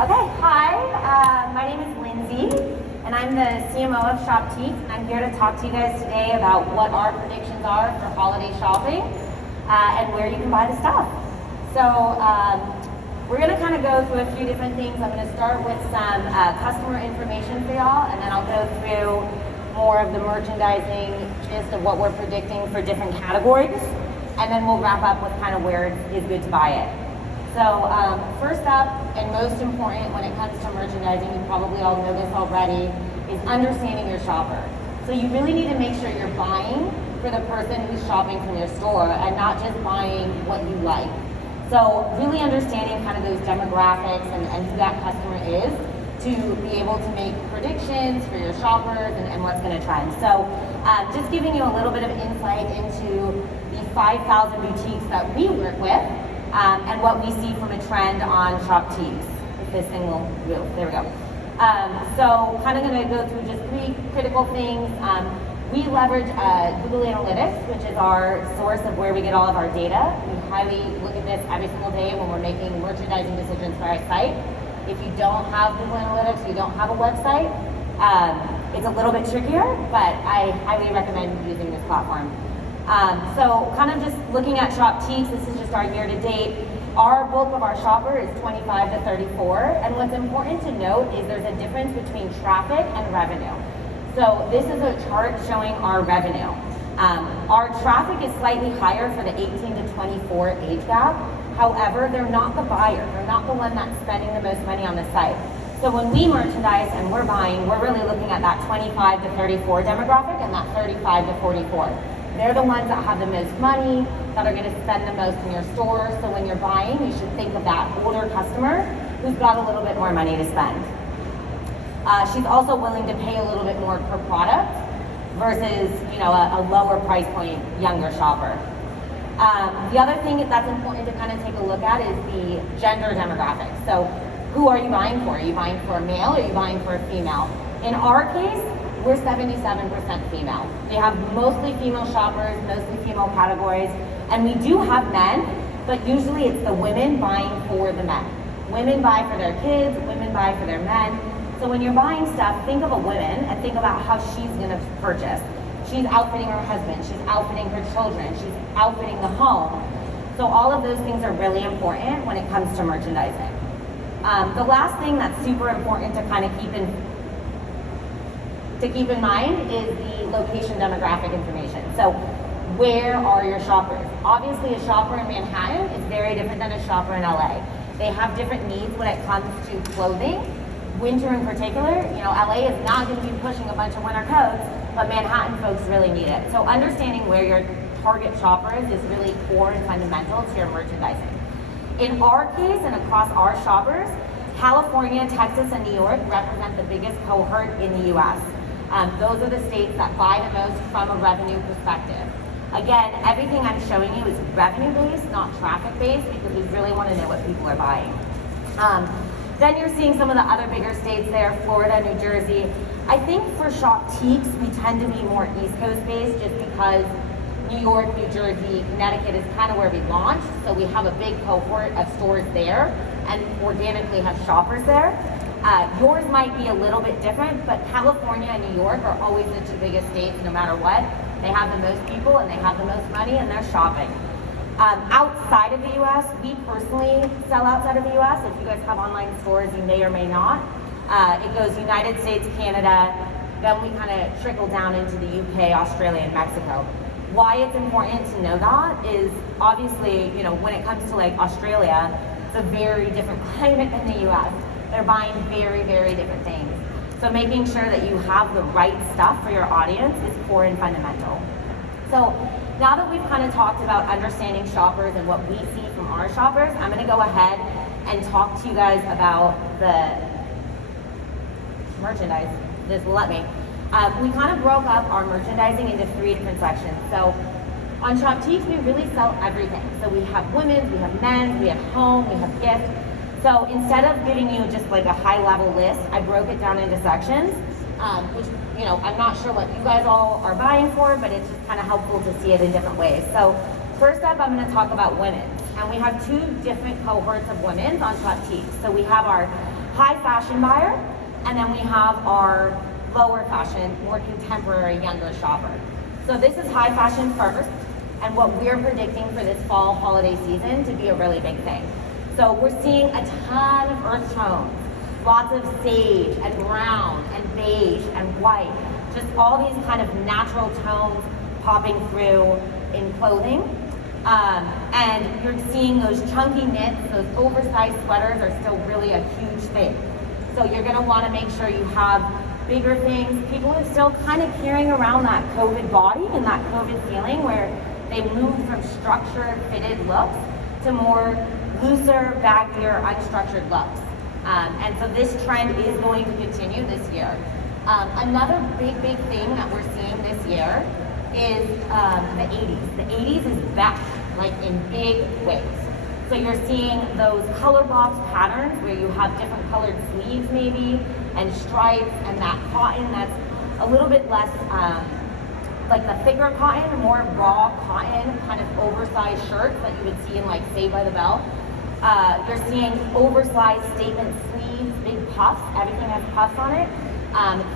Okay, hi, my name is Lindsay, and I'm the CMO of Shoptiques, and I'm here to talk to you guys today about what our predictions are for holiday shopping and where you can buy the stuff. So we're going to kind of go through a few different things. I'm going to start with some customer information for y'all, and then I'll go through more of the merchandising gist of what we're predicting for different categories, and then we'll wrap up with kind of where it is good to buy it. So first up, and most important when it comes to merchandising, you probably all know this already, is understanding your shopper. So you really need to make sure you're buying for the person who's shopping from your store and not just buying what you like. So really understanding kind of those demographics and who that customer is to be able to make predictions for your shoppers and what's going to trend. So just giving you a little bit of insight into the 5,000 boutiques that we work with, and what we see from a trend on Shoptiques. If this thing will move, there we go. So kind of going to go through just three critical things. We leverage Google Analytics, which is our source of where we get all of our data. We highly look at this every single day when we're making merchandising decisions for our site. If you don't have Google Analytics, you don't have a website, it's a little bit trickier, but I highly recommend using this platform. So kind of just looking at Shoptiques, this is just our year to date. Our bulk of our shopper is 25 to 34, and what's important to note is there's a difference between traffic and revenue. So this is a chart showing our revenue. Our traffic is slightly higher for the 18 to 24 age gap. However, they're not the buyer. They're not the one that's spending the most money on the site. So when we merchandise and we're buying, we're really looking at that 25 to 34 demographic and that 35 to 44. They're the ones that have the most money, that are going to spend the most in your store. So when you're buying, you should think of that older customer who's got a little bit more money to spend. She's also willing to pay a little bit more per product versus, a lower price point younger shopper. The other thing that's important to kind of take a look at is the gender demographics. So who are you buying for? Are you buying for a male or are you buying for a female? In our case, we're 77% female. We have mostly female shoppers, mostly female categories, and we do have men, but usually it's the women buying for the men. Women buy for their kids, women buy for their men. So when you're buying stuff, think of a woman and think about how she's gonna purchase. She's outfitting her husband, she's outfitting her children, she's outfitting the home. So all of those things are really important when it comes to merchandising. The last thing that's super important to kind of keep in mind is the location demographic information. So where are your shoppers? Obviously a shopper in Manhattan is very different than a shopper in LA. They have different needs when it comes to clothing. Winter in particular, LA is not going to be pushing a bunch of winter coats, but Manhattan folks really need it. So understanding where your target shopper is really core and fundamental to your merchandising. In our case and across our shoppers, California, Texas, and New York represent the biggest cohort in the US. Those are the states that buy the most from a revenue perspective. Again, everything I'm showing you is revenue-based, not traffic-based, because we really want to know what people are buying. Then you're seeing some of the other bigger states there, Florida, New Jersey. I think for Shoptiques, we tend to be more East Coast based just because New York, New Jersey, Connecticut is kind of where we launched. So we have a big cohort of stores there and organically have shoppers there. Yours might be a little bit different, but California and New York are always the two biggest states no matter what. They have the most people and they have the most money and they're shopping. Outside of the US, we personally sell outside of the US. If you guys have online stores, you may or may not. It goes United States, Canada, then we kind of trickle down into the UK, Australia, and Mexico. Why it's important to know that is obviously, when it comes to like Australia, it's a very different climate than the US. They're buying very, very different things. So making sure that you have the right stuff for your audience is core and fundamental. So now that we've kind of talked about understanding shoppers and what we see from our shoppers, I'm going to go ahead and talk to you guys about the merchandise. This will let me. We kind of broke up our merchandising into three different sections. So on Shoptiques, we really sell everything. So we have women's, we have men's, we have home, we have gifts. So instead of giving you just like a high level list, I broke it down into sections, which, I'm not sure what you guys all are buying for, but it's just kind of helpful to see it in different ways. So first up, I'm going to talk about women's. And we have two different cohorts of women's on Shoptiques. So we have our high fashion buyer, and then we have our lower fashion, more contemporary, younger shopper. So this is high fashion first, and what we're predicting for this fall holiday season to be a really big thing. So we're seeing a ton of earth tones, lots of sage and brown and beige and white, just all these kind of natural tones popping through in clothing. And you're seeing those chunky knits, those oversized sweaters are still really a huge thing. So you're gonna wanna make sure you have bigger things. People are still kind of carrying around that COVID body and that COVID feeling where they move from structured, fitted looks to more looser, baggier, unstructured looks. And so this trend is going to continue this year. Another big thing that we're seeing this year is the 80s. The 80s is back, like in big ways. So you're seeing those color box patterns where you have different colored sleeves maybe, and stripes, and that cotton that's a little bit less like the thicker cotton, more raw cotton, kind of oversized shirts that you would see in like Saved by the Bell. You're seeing oversized statement sleeves, big puffs, everything has puffs on it.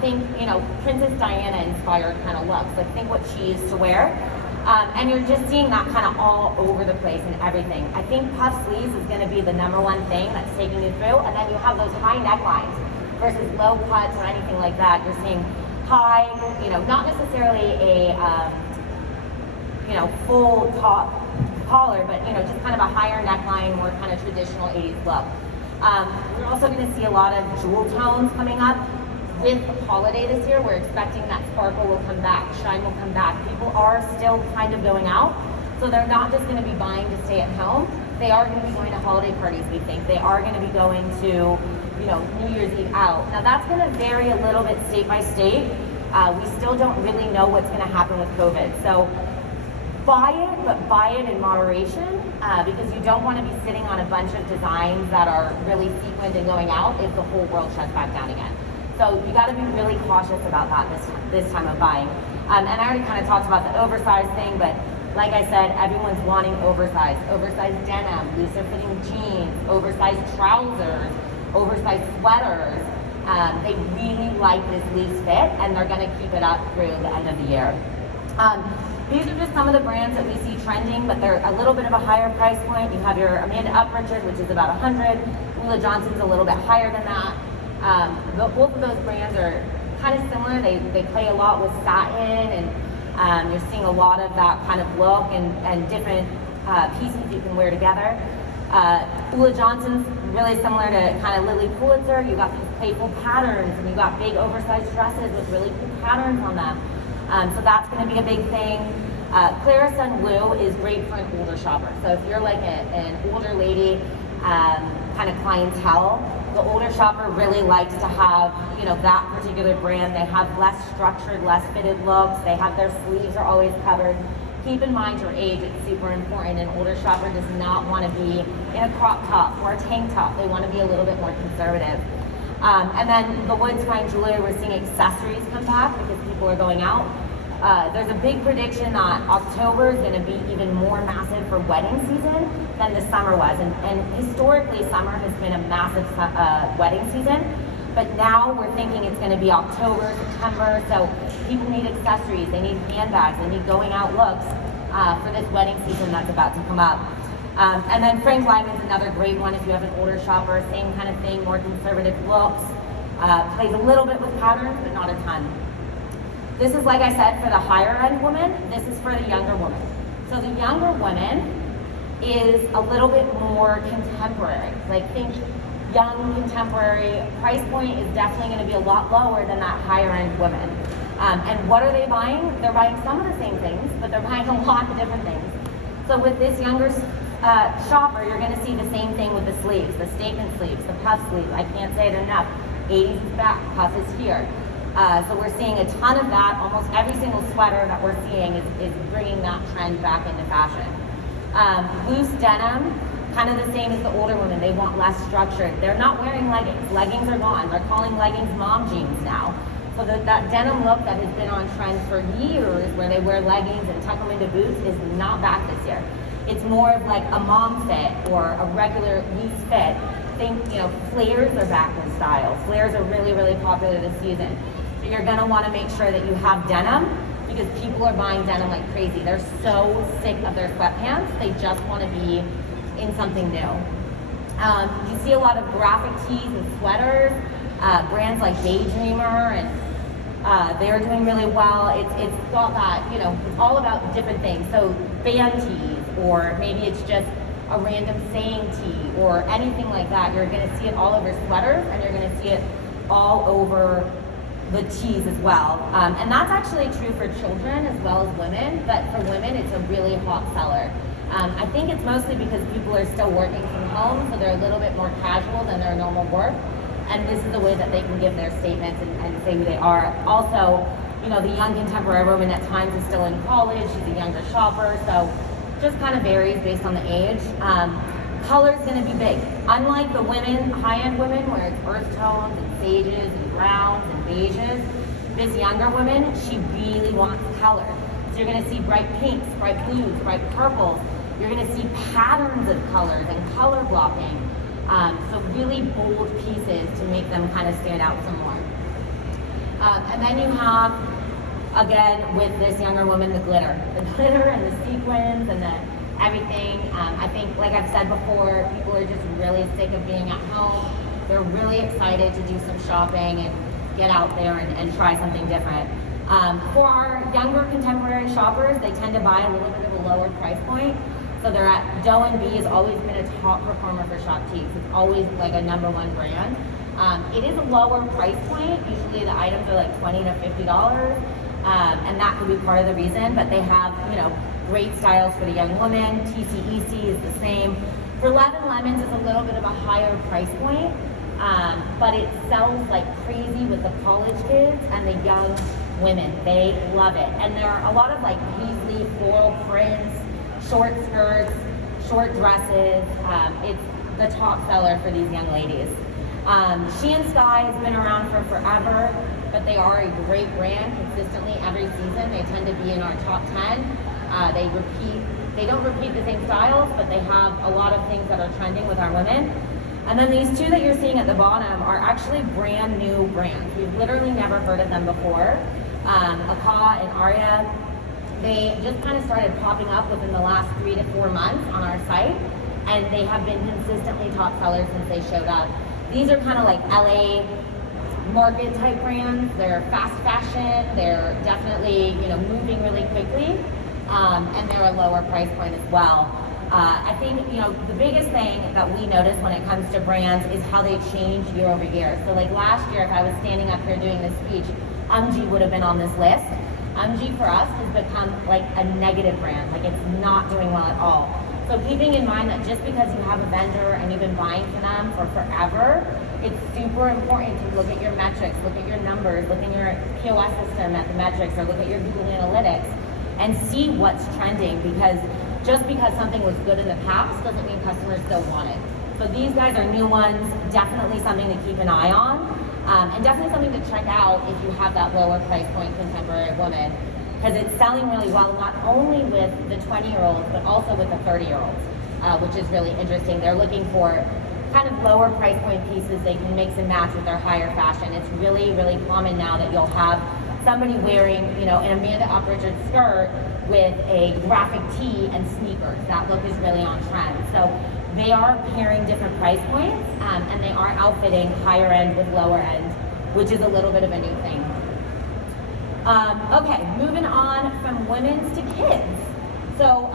Think, you know, Princess Diana inspired kind of looks, like think what she used to wear. And you're just seeing that kind of all over the place and everything. I think puff sleeves is gonna be the #1 thing that's taking you through, and then you have those high necklines versus low cuts or anything like that. You're seeing high, you know, not necessarily a, you know, full top collar, but, you know, just kind of a higher neckline, more kind of traditional 80s look. We're also gonna see a lot of jewel tones coming up. With holiday this year, we're expecting that sparkle will come back, shine will come back. People are still kind of going out, so they're not just gonna be buying to stay at home. They are gonna be going to holiday parties, we think. They are gonna be going to, you know, New Year's Eve out. Now that's gonna vary a little bit state by state. We still don't really know what's gonna happen with COVID. So buy it, but buy it in moderation, because you don't wanna be sitting on a bunch of designs that are really sequined and going out if the whole world shuts back down again. So you got to be really cautious about that this time of buying. And I already kind of talked about the oversized thing, but like I said, everyone's wanting oversized denim, looser fitting jeans, oversized trousers, oversized sweaters. They really like this loose fit, and they're going to keep it up through the end of the year. These are just some of the brands that we see trending, but they're a little bit of a higher price point. You have your Amanda Uprichard, which is about 100. Ulla Johnson's a little bit higher than that. Both of those brands are kind of similar. They play a lot with satin, and you're seeing a lot of that kind of look and different pieces you can wear together. Ulla Johnson's really similar to kind of Lily Pulitzer. You got these playful patterns, and you got big oversized dresses with really cool patterns on them. So that's going to be a big thing. Clara Sunwoo is great for an older shopper. So if you're like an older lady kind of clientele, the older shopper really likes to have, you know, that particular brand. They have less structured, less fitted looks. They have their sleeves are always covered. Keep in mind your age, it's super important. An older shopper does not want to be in a crop top or a tank top. They want to be a little bit more conservative. And then the Woods Fine Jewelry, we're seeing accessories come back because people are going out. There's a big prediction that October is going to be even more massive for wedding season than the summer was. And historically, summer has been a massive wedding season. But now we're thinking it's going to be October, September. So people need accessories, they need handbags, they need going out looks for this wedding season that's about to come up. And then Frank Lyman's another great one if you have an older shopper, same kind of thing, more conservative looks. Plays a little bit with patterns, but not a ton. This is, like I said, for the higher end woman. This is for the younger woman. So the younger woman is a little bit more contemporary. Like think young contemporary. Price point is definitely going to be a lot lower than that higher end woman. And what are they buying? They're buying some of the same things, but they're buying a lot of different things. So with this younger shopper, you're going to see the same thing with the sleeves, the statement sleeves, the puff sleeve. I can't say it enough. 80s is back, puff is here. So we're seeing a ton of that. Almost every single sweater that we're seeing is bringing that trend back into fashion. Loose denim, kind of the same as the older women. They want less structured. They're not wearing leggings. Leggings are gone. They're calling leggings mom jeans now. So that denim look that has been on trend for years, where they wear leggings and tuck them into boots, is not back this year. It's more of like a mom fit or a regular loose fit. think, flares are back in style. Flares are really, really popular this season. So you're gonna wanna make sure that you have denim, because people are buying denim like crazy. They're so sick of their sweatpants, they just wanna be in something new. You see a lot of graphic tees and sweaters, brands like Daydreamer, and they're doing really well. It's got that, it's all about different things. So band tees, or maybe it's just a random saying tee, or anything like that. You're gonna see it all over sweaters, and you're gonna see it all over the tees as well. And that's actually true for children as well as women, but for women, it's a really hot seller. I think it's mostly because people are still working from home, so they're a little bit more casual than their normal work. And this is the way that they can give their statements and say who they are. Also, the young contemporary woman at times is still in college, she's a younger shopper, so just kind of varies based on the age. Color's gonna be big. Unlike the women, high-end women, where it's earth tones and sages and browns and beiges, this younger woman, she really wants color. So you're gonna see bright pinks, bright blues, bright purples. You're gonna see patterns of colors and color blocking. So really bold pieces to make them kind of stand out some more. And then you have, again, with this younger woman, the glitter and the sequins and the everything. I think, like I've said before, people are just really sick of being at home. They're really excited to do some shopping and get out there and try something different. For our younger contemporary shoppers, they tend to buy a little bit of a lower price point. So they're at Doe & B has always been a top performer for Shoptiques. It's always like a #1 brand. It is a lower price point. Usually the items are like $20 to $50, and that could be part of the reason. But they have, great styles for the young woman. TCEC is the same. For Levin Lemons, it's a little bit of a higher price point, but it sells like crazy with the college kids and the young women. They love it, and there are a lot of like paisley floral prints, short skirts, short dresses. It's the top seller for these young ladies. She and Sky has been around for forever, but they are a great brand consistently every season. They tend to be in our top 10. They don't repeat the same styles, but they have a lot of things that are trending with our women. And then these two that you're seeing at the bottom are actually brand new brands. We've literally never heard of them before. Aka and Arya, they just kind of started popping up within the last 3 to 4 months on our site, and they have been consistently top sellers since they showed up. These are kind of like LA Market type brands. They're fast fashion. They're definitely, moving really quickly, and they're a lower price point as well. I think, the biggest thing that we notice when it comes to brands is how they change year over year. So like last year, if I was standing up here doing this speech, Umgee would have been on this list. Umgee for us has become like a negative brand, like it's not doing well at all. So keeping in mind that just because you have a vendor and you've been buying from them for forever, it's super important to look at your metrics, look at your numbers, look at your POS system at the metrics, or look at your Google Analytics and see what's trending, because just because something was good in the past doesn't mean customers still want it. So these guys are new ones, definitely something to keep an eye on, and definitely something to check out if you have that lower price point contemporary woman, because it's selling really well, not only with the 20-year-olds, but also with the 30-year-olds, which is really interesting. They're looking for kind of lower price point pieces they can mix and match with their higher fashion. It's really, really common now that you'll have somebody wearing, an Amanda Upridge skirt with a graphic tee and sneakers. That look is really on trend. So they are pairing different price points, and they are outfitting higher end with lower end, which is a little bit of a new thing. Okay, moving on from women's to kids. So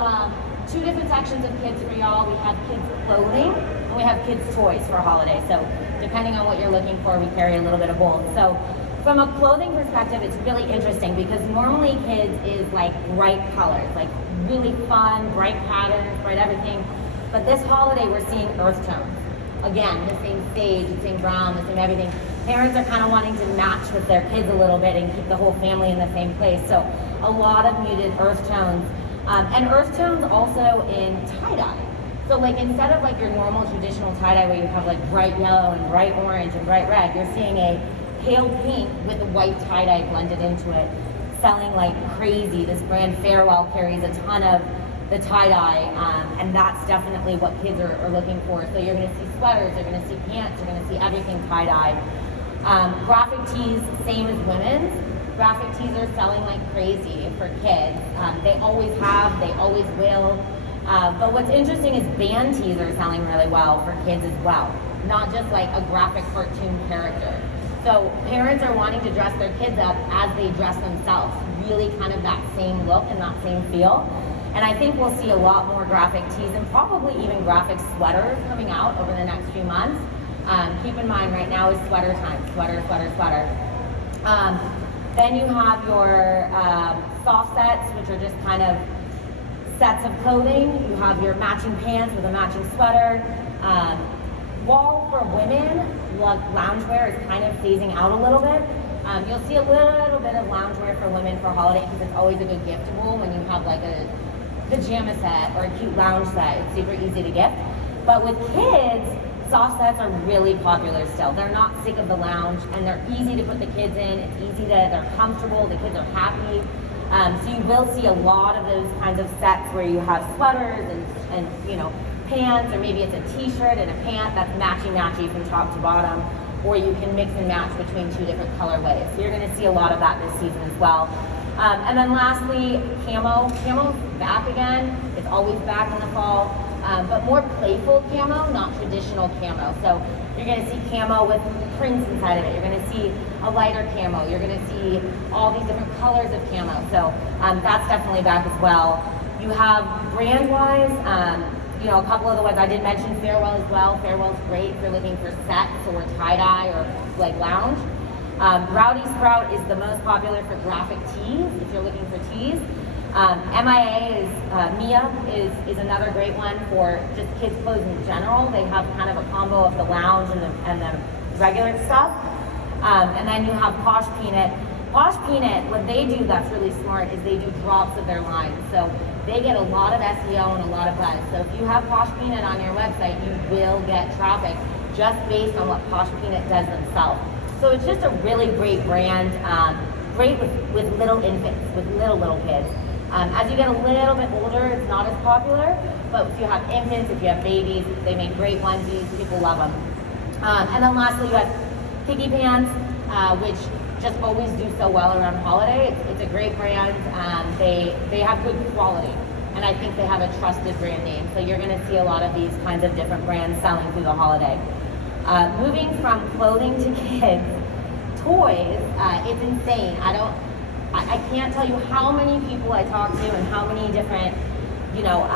two different sections of kids for y'all. We have kids clothing and we have kids toys for holiday. So depending on what you're looking for, we carry a little bit of both. So from a clothing perspective, it's really interesting because normally kids is like bright colors, like really fun, bright patterns, bright everything. But this holiday, we're seeing earth tones. Again, the same sage, the same brown, the same everything. Parents are kind of wanting to match with their kids a little bit and keep the whole family in the same place. So a lot of muted earth tones. And earth tones also in tie-dye. So like instead of like your normal traditional tie-dye where you have like bright yellow and bright orange and bright red, you're seeing a pale pink with a white tie-dye blended into it, selling like crazy. This brand Farewell carries a ton of the tie-dye, and that's definitely what kids are looking for. So you're gonna see sweaters, you're gonna see pants, you're gonna see everything tie-dye. Graphic tees, same as women's. Graphic tees are selling like crazy for kids. They always have, they always will. But what's interesting is band tees are selling really well for kids as well, not just like a graphic cartoon character. So parents are wanting to dress their kids up as they dress themselves, really kind of that same look and that same feel. And I think we'll see a lot more graphic tees and probably even graphic sweaters coming out over the next few months. Keep in mind right now is sweater time, sweater, sweater, sweater. Then you have your soft sets, which are just kind of sets of clothing. You have your matching pants with a matching sweater. While for women, loungewear is kind of phasing out a little bit. You'll see a little bit of loungewear for women for holiday because it's always a good giftable when you have like a pajama set or a cute lounge set. It's super easy to gift. But with kids, soft sets are really popular still. They're not sick of the lounge and they're easy to put the kids in. It's easy they're comfortable, the kids are happy. So you will see a lot of those kinds of sets where you have sweaters and you know, pants, or maybe it's a t-shirt and a pant that's matchy-matchy from top to bottom, or you can mix and match between two different colorways. So you're gonna see a lot of that this season as well. And then lastly, camo. Camo's back again. It's always back in the fall, but more playful camo, not traditional camo. So you're gonna see camo with prints inside of it. You're gonna see a lighter camo. You're gonna see all these different colors of camo. So that's definitely back as well. You have brand-wise, you know, a couple of the ones I did mention, Farewell as well. Farewell's great if you're looking for sets or tie-dye or like lounge. Rowdy Sprout is the most popular for graphic tees, if you're looking for tees. Mia is another great one for just kids' clothes in general. They have kind of a combo of the lounge and the regular stuff. And then you have Posh Peanut. Posh Peanut, what they do that's really smart is they do drops of their lines. So they get a lot of SEO and a lot of buzz. So if you have Posh Peanut on your website, you will get traffic just based on what Posh Peanut does themselves. So it's just a really great brand, great with little infants, with little kids. As you get a little bit older, it's not as popular, but if you have infants, if you have babies, they make great onesies, people love them. And then lastly, you have Kiki Pants, which just always do so well around holiday. It's a great brand. They have good quality, and I think they have a trusted brand name. So you're gonna see a lot of these kinds of different brands selling through the holiday. Moving from clothing to kids, toys, it's insane. I can't tell you how many people I talked to and how many different, you know,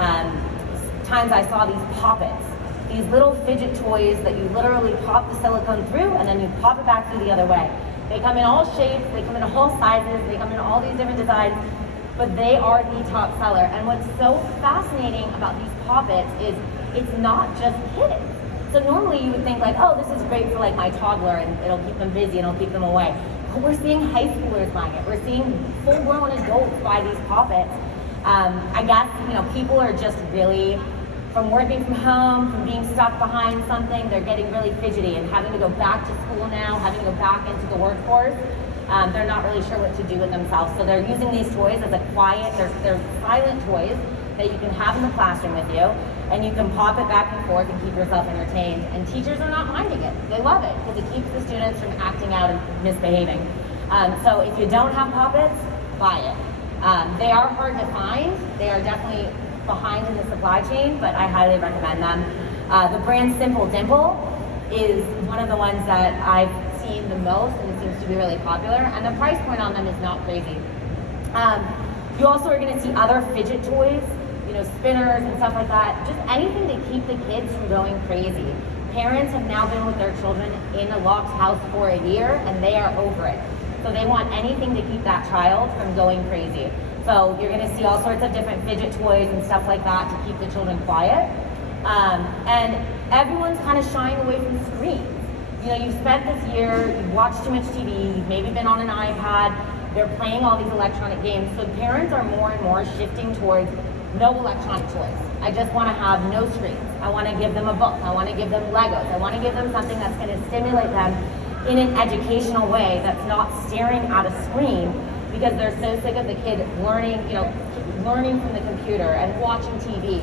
times I saw these poppets. These little fidget toys that you literally pop the silicone through and then you pop it back through the other way. They come in all shapes, they come in all sizes, they come in all these different designs, but they are the top seller. And what's so fascinating about these poppets is it's not just kids. So normally you would think like, oh, this is great for like my toddler and it'll keep them busy and it'll keep them away. But we're seeing high schoolers buying it. We're seeing full-grown adults buy these poppets. I guess, you know, people are just really, from working from home, from being stuck behind something, they're getting really fidgety and having to go back to school now, having to go back into the workforce. They're not really sure what to do with themselves. So they're using these toys as a quiet, they're silent toys that you can have in the classroom with you, and you can pop it back and forth and keep yourself entertained. And teachers are not minding it. They love it because it keeps the students from acting out and misbehaving. So if you don't have poppets, buy it. They are hard to find. They are definitely behind in the supply chain, but I highly recommend them. The brand Simple Dimple is one of the ones that I've seen the most, and it seems to be really popular, and the price point on them is not crazy. You also are going to see other fidget toys, you know, spinners and stuff like that, just anything to keep the kids from going crazy. Parents have now been with their children in a locked house for a year, and they are over it. So they want anything to keep that child from going crazy. So you're gonna see all sorts of different fidget toys and stuff like that to keep the children quiet. And everyone's kind of shying away from screens. You know, you've spent this year, you've watched too much TV, you've maybe been on an iPad, they're playing all these electronic games. So parents are more and more shifting towards no electronic toys. I just wanna have no screens. I wanna give them a book, I wanna give them Legos, I wanna give them something that's gonna stimulate them in an educational way that's not staring at a screen, because they're so sick of the kid learning, you know, learning from the computer and watching TV.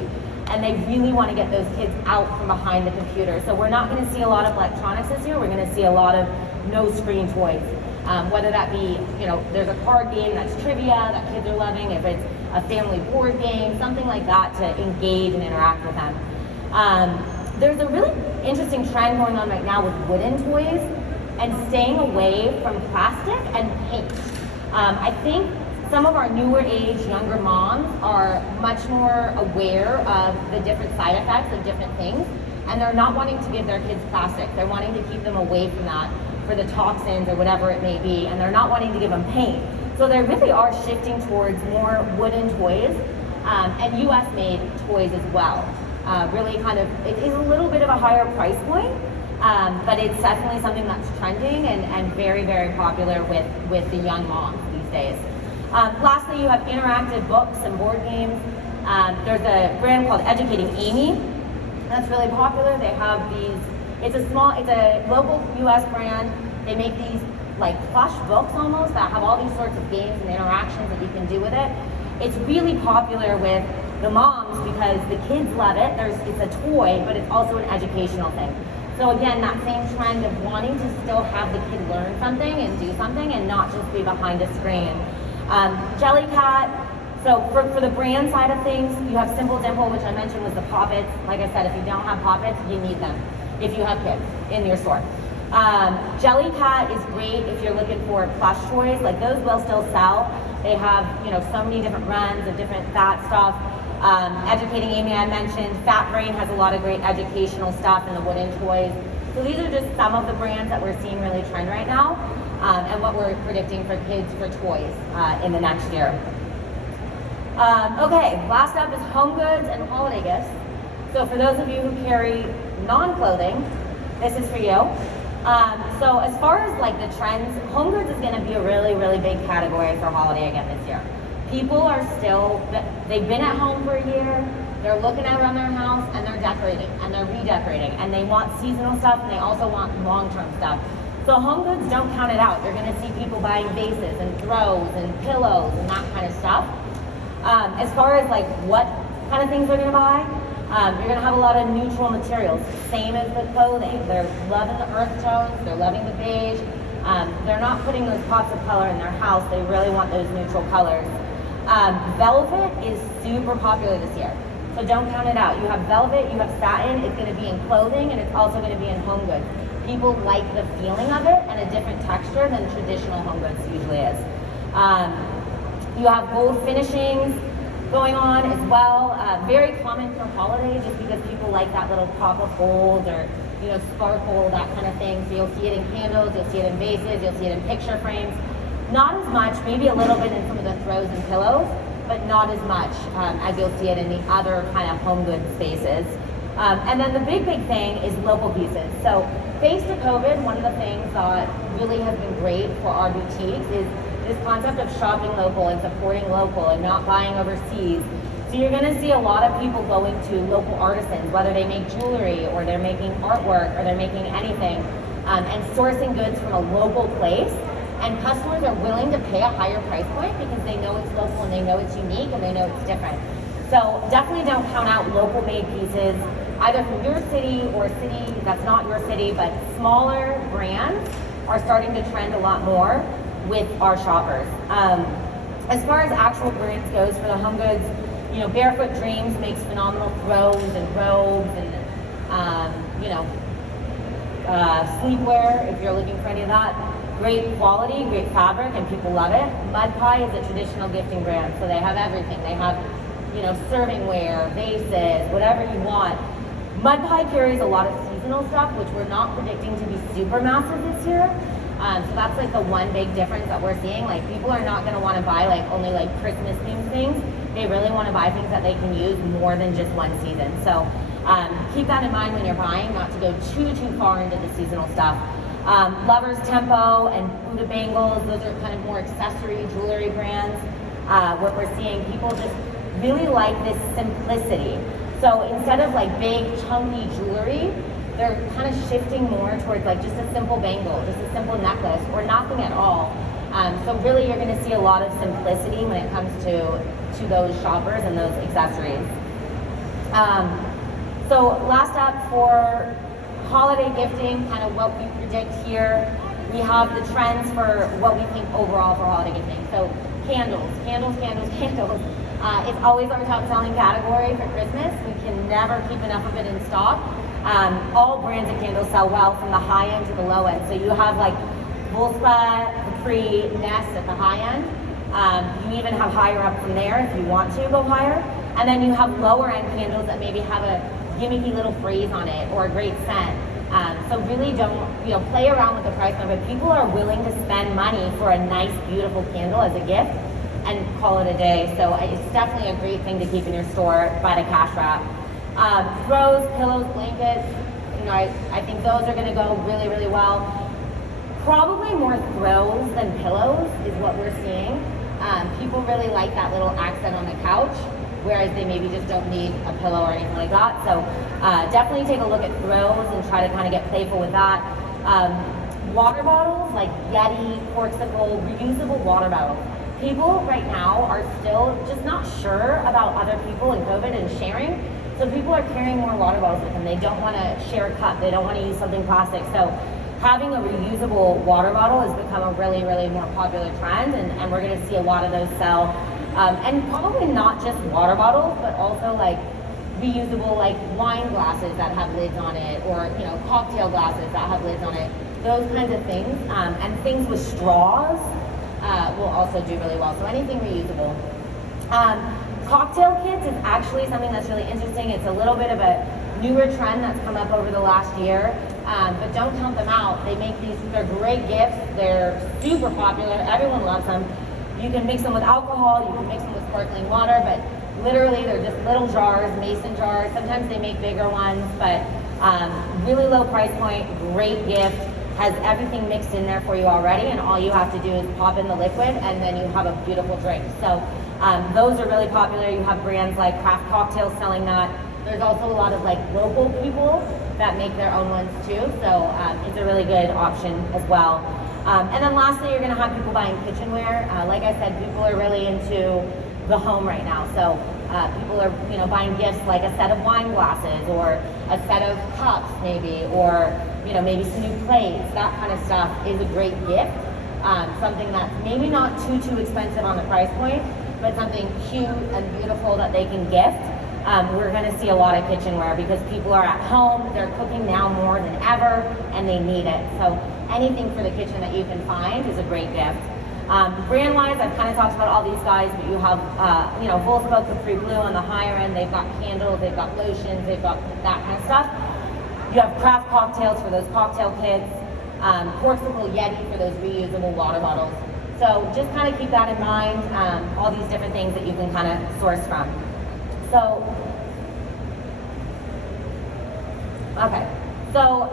And they really want to get those kids out from behind the computer. So we're not going to see a lot of electronics this year. We're going to see a lot of no screen toys. Whether that be, there's a card game that's trivia that kids are loving, if it's a family board game, something like that to engage and interact with them. There's a really interesting trend going on right now with wooden toys and staying away from plastic and paint. I think some of our newer age, younger moms are much more aware of the different side effects of different things, and they're not wanting to give their kids plastic. They're wanting to keep them away from that for the toxins or whatever it may be, and they're not wanting to give them paint. So they really are shifting towards more wooden toys and US made toys as well. Really it is a little bit of a higher price point, but it's definitely something that's trending and very, very popular with the young moms these days. Lastly, you have interactive books and board games. There's a brand called Educating Amy that's really popular. They have these, it's a local US brand. They make these like plush books almost that have all these sorts of games and interactions that you can do with it. It's really popular with the moms because the kids love it. It's a toy, but it's also an educational thing. So again, that same trend of wanting to still have the kid learn something and do something and not just be behind a screen. Jellycat, so for the brand side of things, you have Simple Dimple, which I mentioned was the Poppets. Like I said, if you don't have Poppets, you need them if you have kids in your store. Jellycat is great if you're looking for plush toys. Like those will still sell. They have, so many different runs of that stuff. Educating Amy, I mentioned. Fat Brain has a lot of great educational stuff in the wooden toys. So these are just some of the brands that we're seeing really trend right now, and what we're predicting for kids for toys in the next year. Okay, last up is home goods and holiday gifts. So for those of you who carry non-clothing, this is for you. So as far as like the trends, home goods is going to be a really, really big category for holiday again this year. People are they've been at home for a year, they're looking around their house and they're decorating and they're redecorating and they want seasonal stuff and they also want long-term stuff. So home goods don't count it out. You're going to see people buying vases and throws and pillows and that kind of stuff. As far as like what kind of things they're going to buy, you're going to have a lot of neutral materials, same as the clothing. They're loving the earth tones, they're loving the beige. They're not putting those pops of color in their house. They really want those neutral colors. Velvet is super popular this year, so don't count it out. You have velvet, you have satin, it's going to be in clothing, and it's also going to be in home goods. People like the feeling of it and a different texture than traditional home goods usually is. You have gold finishings going on as well. Very common for holiday just because people like that little pop of gold or sparkle, that kind of thing. So you'll see it in candles, you'll see it in vases, you'll see it in picture frames. Not as much, maybe a little bit in some of the throws and pillows, but not as much as you'll see it in the other kind of home goods spaces. And then the big thing is local pieces. So thanks to COVID, one of the things that really has been great for our boutiques is this concept of shopping local and supporting local and not buying overseas. So you're going to see a lot of people going to local artisans, whether they make jewelry or they're making artwork or they're making anything, and sourcing goods from a local place. And customers are willing to pay a higher price point because they know it's local and they know it's unique and they know it's different. So definitely don't count out local made pieces, either from your city or a city that's not your city, but smaller brands are starting to trend a lot more with our shoppers. As far as actual brands goes for the home goods, Barefoot Dreams makes phenomenal throws and robes and, sleepwear if you're looking for any of that. Great quality, great fabric, and people love it. Mud Pie is a traditional gifting brand, so they have everything. They have, servingware, vases, whatever you want. Mud Pie carries a lot of seasonal stuff, which we're not predicting to be super massive this year. So that's like the one big difference that we're seeing. Like people are not going to want to buy only Christmas themed things. They really want to buy things that they can use more than just one season. So keep that in mind when you're buying, not to go too far into the seasonal stuff. Lovers Tempo and Buddha Bangles, those are kind of more accessory jewelry brands. What we're seeing, people just really like this simplicity. So instead of big chunky jewelry, they're kind of shifting more towards just a simple bangle, just a simple necklace, or nothing at all. So really you're going to see a lot of simplicity when it comes to to those shoppers and those accessories. So last up for holiday gifting, kind of what we predict here. We have the trends for what we think overall for holiday gifting. So candles. It's always our top selling category for Christmas. We can never keep enough of it in stock. All brands of candles sell well from the high end to the low end. So you have like Volspa, Capri, Nest at the high end. You even have higher up from there if you want to go higher. And then you have lower end candles that maybe have a gimmicky little phrase on it or a great scent. So really don't, play around with the price point, but people are willing to spend money for a nice, beautiful candle as a gift and call it a day. So it's definitely a great thing to keep in your store by the cash wrap. Throws, pillows, blankets, I think those are gonna go really, really well. Probably more throws than pillows is what we're seeing. People really like that little accent on the couch, whereas they maybe just don't need a pillow or anything like that. So definitely take a look at throws and try to kind of get playful with that. Water bottles, like Yeti, Corksicle, reusable water bottles. People right now are still just not sure about other people and COVID and sharing. So people are carrying more water bottles with them. They don't want to share a cup. They don't want to use something plastic. So having a reusable water bottle has become a really, really more popular trend, and we're going to see a lot of those sell. And probably not just water bottles, but also like reusable like wine glasses that have lids on it, or cocktail glasses that have lids on it. Those kinds of things, and things with straws will also do really well. So anything reusable. Cocktail kits is actually something that's really interesting. It's a little bit of a newer trend that's come up over the last year, but don't count them out. They're great gifts. They're super popular. Everyone loves them. You can mix them with alcohol, you can mix them with sparkling water, but literally they're just little jars, mason jars. Sometimes they make bigger ones, but really low price point, great gift, has everything mixed in there for you already, and all you have to do is pop in the liquid and then you have a beautiful drink. So those are really popular. You have brands like Craft Cocktails selling that. There's also a lot of like local people that make their own ones too, so it's a really good option as well. And then lastly, you're going to have people buying kitchenware. Like I said, people are really into the home right now. So people are buying gifts like a set of wine glasses or a set of cups maybe, or maybe some new plates. That kind of stuff is a great gift. Something that's maybe not too expensive on the price point, but something cute and beautiful that they can gift. We're going to see a lot of kitchenware because people are at home, they're cooking now more than ever, and they need it. So anything for the kitchen that you can find is a great gift. Brand-wise, I've kind of talked about all these guys, but you have, Volspa, Capri Blue on the higher end. They've got candles, they've got lotions, they've got that kind of stuff. You have Craft Cocktails for those cocktail kits, Corksicle, Yeti for those reusable water bottles. So just kind of keep that in mind, all these different things that you can kind of source from. So, okay, so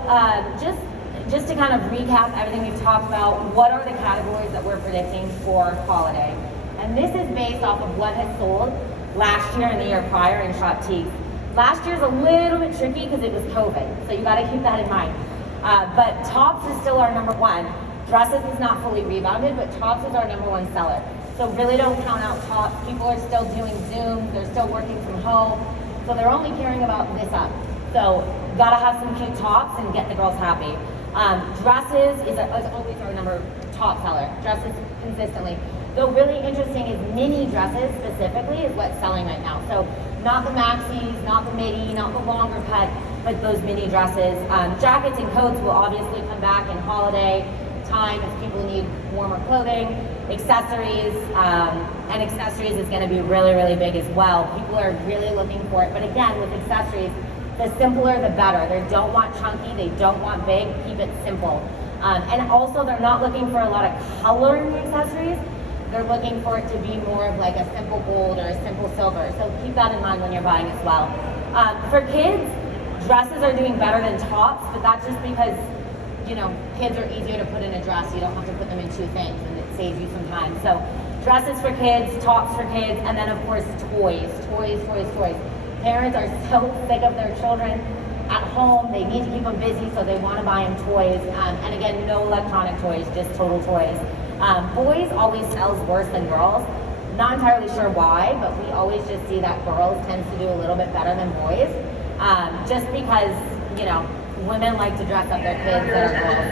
just to kind of recap everything we've talked about, what are the categories that we're predicting for holiday? And this is based off of what has sold last year and the year prior in Shoptiques. Last year's a little bit tricky because it was COVID, so you got to keep that in mind. But tops is still our number one. Dresses is not fully rebounded, but tops is our number one seller. So really don't count out tops. People are still doing Zoom, they're still working from home, so they're only caring about this up. So gotta have some cute tops and get the girls happy. Dresses is always our number top seller. Dresses consistently. Though really interesting is mini dresses specifically is what's selling right now. So not the maxis, not the midi, not the longer cut, but those mini dresses. Jackets and coats will obviously come back in holiday time if people need warmer clothing. Accessories, and accessories is going to be really, really big as well. People are really looking for it. But again, with accessories, the simpler the better. They don't want chunky, they don't want big, keep it simple. And also they're not looking for a lot of color in the accessories. They're looking for it to be more of like a simple gold or a simple silver. So keep that in mind when you're buying as well. For kids, dresses are doing better than tops, but that's just because kids are easier to put in a dress. You don't have to put them in two things, and it saves you some time. So dresses for kids, tops for kids, and then of course toys. Parents are so sick of their children at home. They need to keep them busy, so they want to buy them toys. And again, no electronic toys, just total toys. Boys always sells worse than girls. Not entirely sure why, but we always just see that girls tend to do a little bit better than boys, just because, you know, women like to dress up their kids that are girls.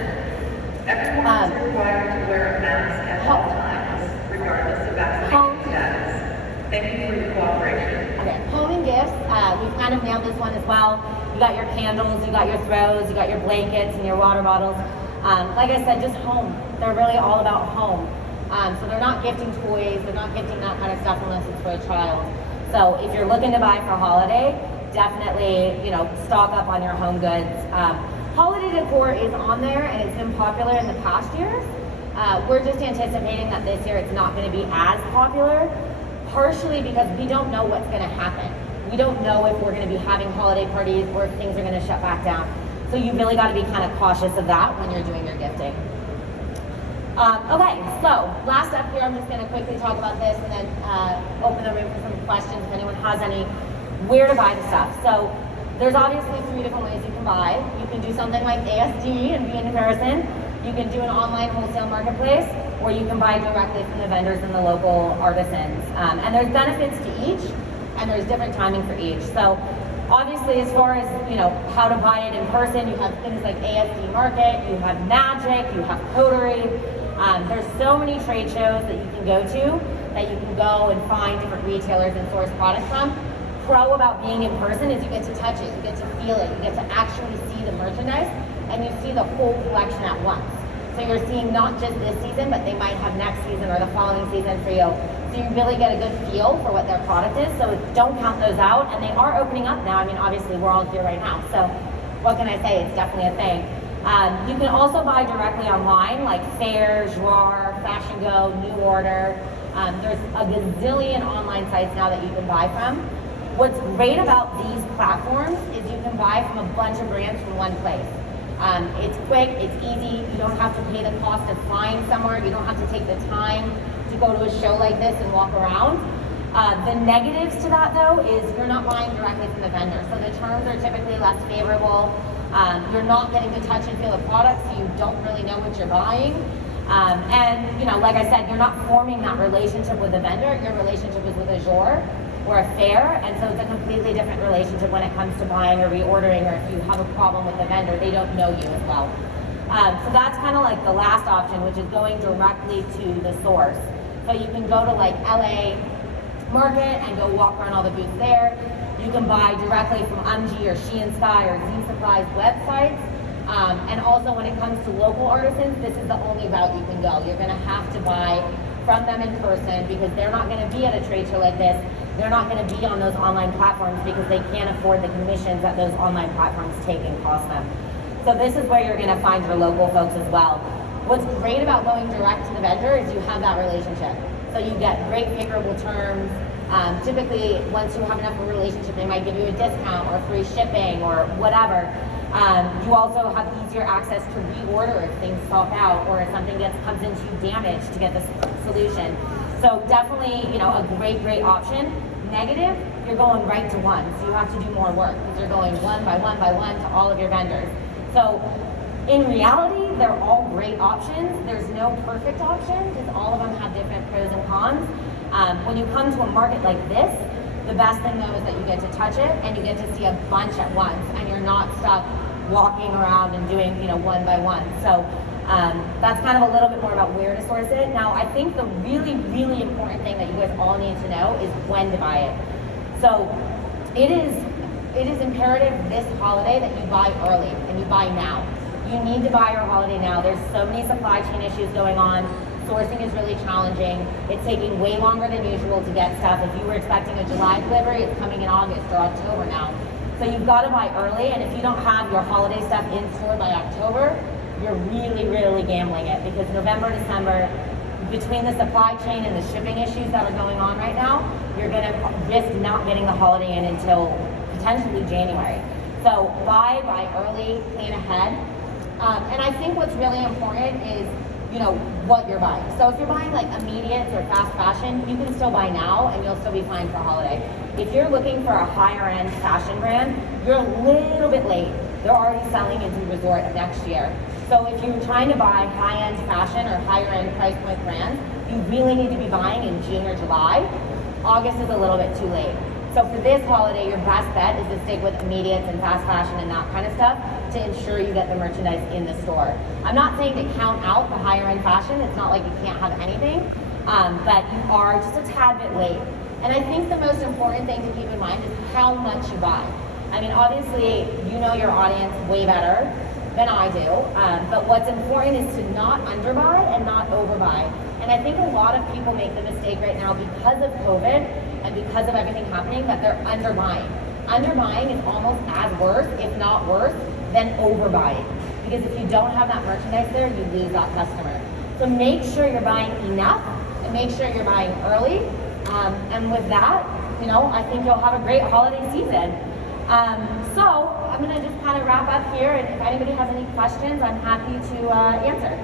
Everyone is required to wear a mask at all times, regardless of vaccination status. Thank you for your cooperation. Okay, home and gifts. We've kind of nailed this one as well. You got your candles, you got your throws, you got your blankets and your water bottles. Like I said, just home. They're really all about home. So they're not gifting toys, they're not gifting that kind of stuff unless it's for a child. So if you're looking to buy for holiday, definitely, you know, stock up on your home goods. Holiday decor is on there and it's been popular in the past years. We're just anticipating that this year it's not going to be as popular, partially because we don't know what's going to happen. We don't know if we're going to be having holiday parties or if things are going to shut back down. So you really got to be kind of cautious of that when you're doing your gifting. Okay, so last up here, I'm just going to quickly talk about this and then open the room for some questions if anyone has any. Where to buy the stuff. So there's obviously 3 different ways you can buy. You can do something like ASD and be in person. You can do an online wholesale marketplace, or you can buy directly from the vendors and the local artisans. And there's benefits to each, and there's different timing for each. So obviously, as far as, you know, how to buy it in person, you have things like ASD Market, you have Magic, you have Coterie. There's so many trade shows that you can go to that you can go and find different retailers and source products from. Pro about being in person is you get to touch it, you get to feel it, you get to actually see the merchandise, and you see the whole collection at once. So you're seeing not just this season, but they might have next season or the following season for you. So you really get a good feel for what their product is. So don't count those out, and they are opening up now. I mean, obviously we're all here right now, so what can I say? It's definitely a thing. You can also buy directly online, like Faire, Jouer, Fashion Go, New Order. There's a gazillion online sites now that you can buy from. What's great about these platforms is you can buy from a bunch of brands from one place. It's quick, it's easy, you don't have to pay the cost of flying somewhere, you don't have to take the time to go to a show like this and walk around. The negatives to that though is you're not buying directly from the vendor, so the terms are typically less favorable. You're not getting to touch and feel the product, so you don't really know what you're buying. And you know, like I said, you're not forming that relationship with the vendor, your relationship is with a Jouer or a Faire, and so it's a completely different relationship when it comes to buying or reordering, or if you have a problem with the vendor, they don't know you as well. So that's kind of like the last option, which is going directly to the source. So you can go to like LA Market and go walk around all the booths there. You can buy directly from UMG or She and Sky or Z Supply's websites. And also when it comes to local artisans, this is the only route you can go. You're gonna have to buy from them in person because they're not gonna be at a trade show like this. They're not gonna be on those online platforms because they can't afford the commissions that those online platforms take and cost them. So this is where you're gonna find your local folks as well. What's great about going direct to the vendor is you have that relationship. So you get great favorable terms. Typically, once you have enough of a relationship, they might give you a discount or free shipping or whatever. You also have easier access to reorder if things stop out or if something comes into damage to get the solution. So definitely, you know, a great option. Negative, you're going right to one, so you have to do more work because you're going one by one to all of your vendors. So in reality, they're all great options. There's no perfect option because all of them have different pros and cons. When you come to a market like this, the best thing though is that you get to touch it and you get to see a bunch at once and you're not stuck walking around and doing, you know, one by one. So that's kind of a little bit more about where to source it. Now, I think the really important thing that you guys all need to know is when to buy it. So it is imperative this holiday that you buy early and you buy now. You need to buy your holiday now. There's so many supply chain issues going on. Sourcing is really challenging. It's taking way longer than usual to get stuff. If you were expecting a July delivery, it's coming in August or October now. So you've got to buy early, and if you don't have your holiday stuff in store by October, you're really gambling it because November, December, between the supply chain and the shipping issues that are going on right now, you're going to risk not getting the holiday in until potentially January. So buy early, plan ahead. And I think what's really important is, you know, what you're buying. So if you're buying like immediate or fast fashion, you can still buy now and you'll still be fine for holiday. If you're looking for a higher end fashion brand, you're a little bit late. They're already selling into resort next year. So if you're trying to buy high end fashion or higher end price point brands, you really need to be buying in June or July. August is a little bit too late. So for this holiday, your best bet is to stick with immediates and fast fashion and that kind of stuff to ensure you get the merchandise in the store. I'm not saying to count out the higher end fashion. It's not like you can't have anything, but you are just a tad bit late. And I think the most important thing to keep in mind is how much you buy. I mean, obviously, you know your audience way better than I do, but what's important is to not underbuy and not overbuy. And I think a lot of people make the mistake right now because of COVID and because of everything happening that they're underbuying. Underbuying is almost as worse, if not worse, than overbuying. Because if you don't have that merchandise there, you lose that customer. So make sure you're buying enough and make sure you're buying early. And with that, you know, I think you'll have a great holiday season. So I'm gonna just kind of wrap up here, and if anybody has any questions, I'm happy to answer.